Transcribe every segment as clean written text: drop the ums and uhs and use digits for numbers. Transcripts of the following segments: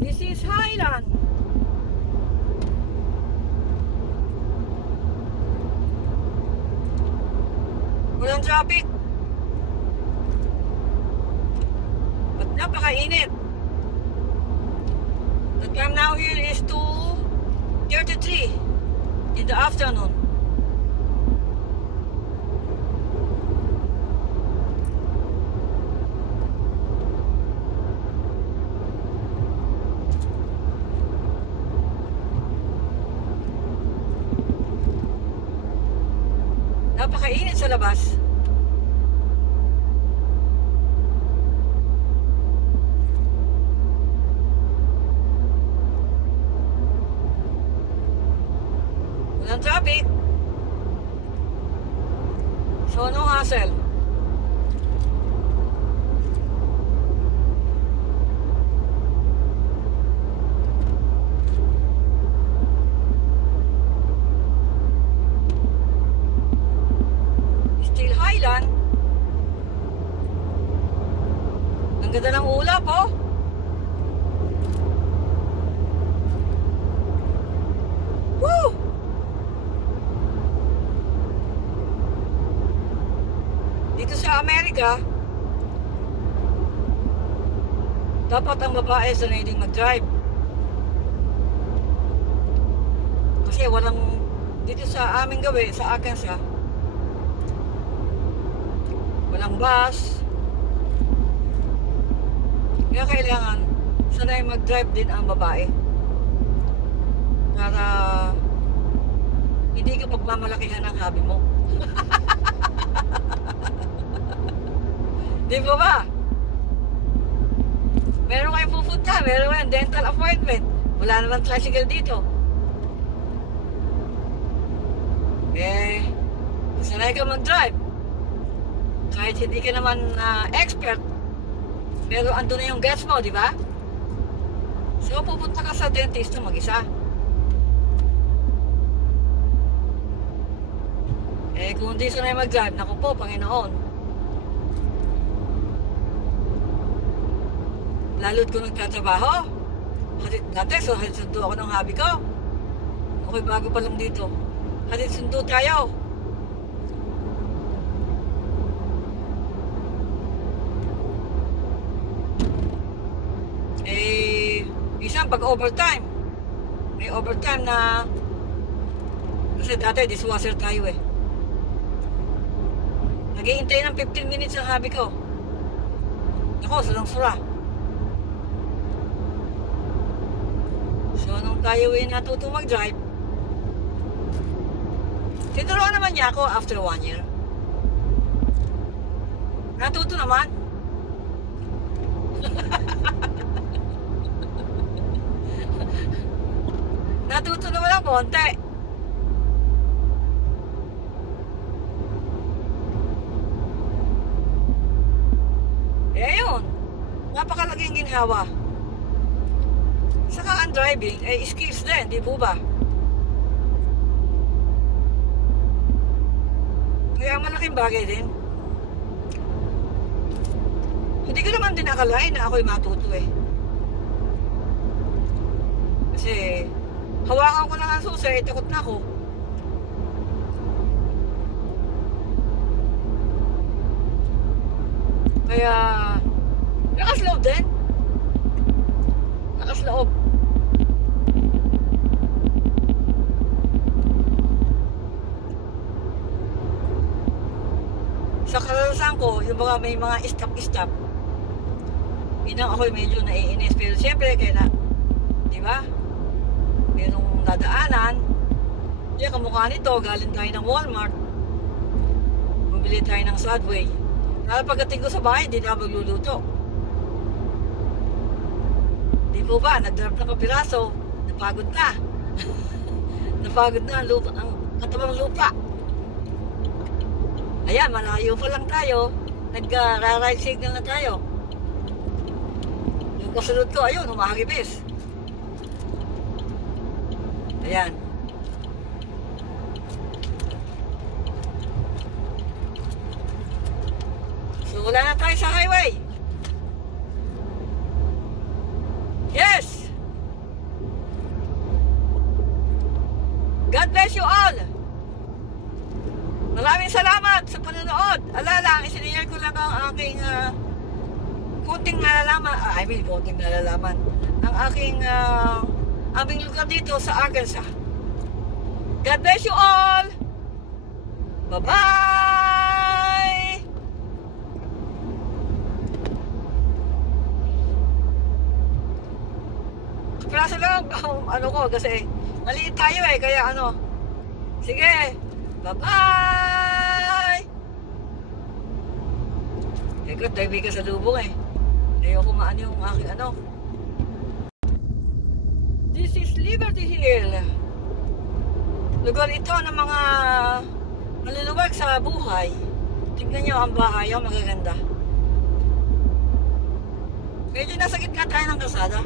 This is Highland. Walang traffic. But napakainit. The time now here is 2:33 in the afternoon. Napakainit sa labas. Walang traffic. So no hassle. Still Highland. Ang ganda ng ulap, oh. Woo! Dito sa Amerika, dapat ang babae sanay din mag-drive. Kasi walang, dito sa aming gawi, sa Arkansas, walang bus. Kaya kailangan sanay mag-drive din ang babae para hindi ka pagmamalakihan ng hobby mo. Di ba ba? Meron kayong pupunta, meron kayong dental appointment. Wala naman tricycle dito. Eh, sanay ka mag-drive. Kahit hindi ka naman expert, pero andun na yung gets mo, di ba? So, pupunta ka sa dentist na mag-isa. Eh, kung hindi sanay mag-drive, naku po, Panginoon. Lalo't kung nagtatrabaho. Dati, so hatid sundo ako ng hobby ko. Okay, bago pa lang dito. Hatid sundo tayo. Eh, isang pag overtime. May overtime na, kasi dati dishwasher tayo eh. Naghihintay ng 15 minutes ang hobby ko. Ako, sulang-sura. So, nung tayo ay natuto mag-drive, tinuruan naman niya ako after 1 year. Natuto naman. Natuto naman ang konti. Eh yun, napakalaking ginhawa. Saka ang driving, eh skills din, di po ba? Kaya malaking bagay din. Hindi ko naman din akalain na ako'y matuto eh. Kasi hawakan ko lang ang susi, takot na ako. Kaya lakas loob din. Lakas loob. Sa karanasan ko, yung mga may mga stop-stop, inang ako'y medyo naiinis. Pero siyempre, kaya na, di ba? Merong dadaanan. Kaya kamukha nito, galing tayo ng Walmart. Bumili tayo ng Subway. Para pagdating ko sa bahay, hindi na magluluto. Di po ba? Nag-drop na kapiraso. Napagod na. Napagod na ang lupa, ang katabang lupa. Ayan, malayo pa lang tayo. Nag-ride signal na tayo. Yung kasunod ko, ayun, humahagipis. Ayan. So, wala na tayo sa highway. Yes! bless you all. Maraming salamat sa panonood. Alala, isiniyar ko lang ang aking konting nalalaman. Konting nalalaman. Ang aking aming lugar dito sa Arkansas. God bless you all. Bye-bye. Kapraso lang ano ko kasi maliit tayo kaya ano. Sige. Bye-bye. Teka, tayo ka sa lubong ayoko maano yung aking ano. This is Liberty Hill. Lugar ito ng mga maluluwag sa buhay. Tingnan nyo ang bahay, magaganda. Medyo nasa gitna tayo ng kalsada.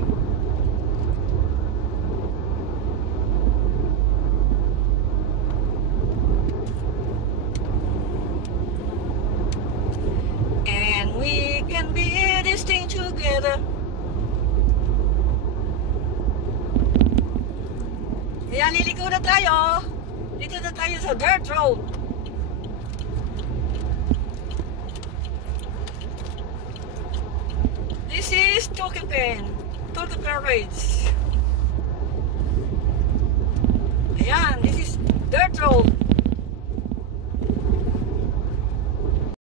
And we can be this thing together. Kaya liliko na tayo. Dito na tayo sa dirt road. This is Tulkepen Ridge. Ayan, this is dirt road.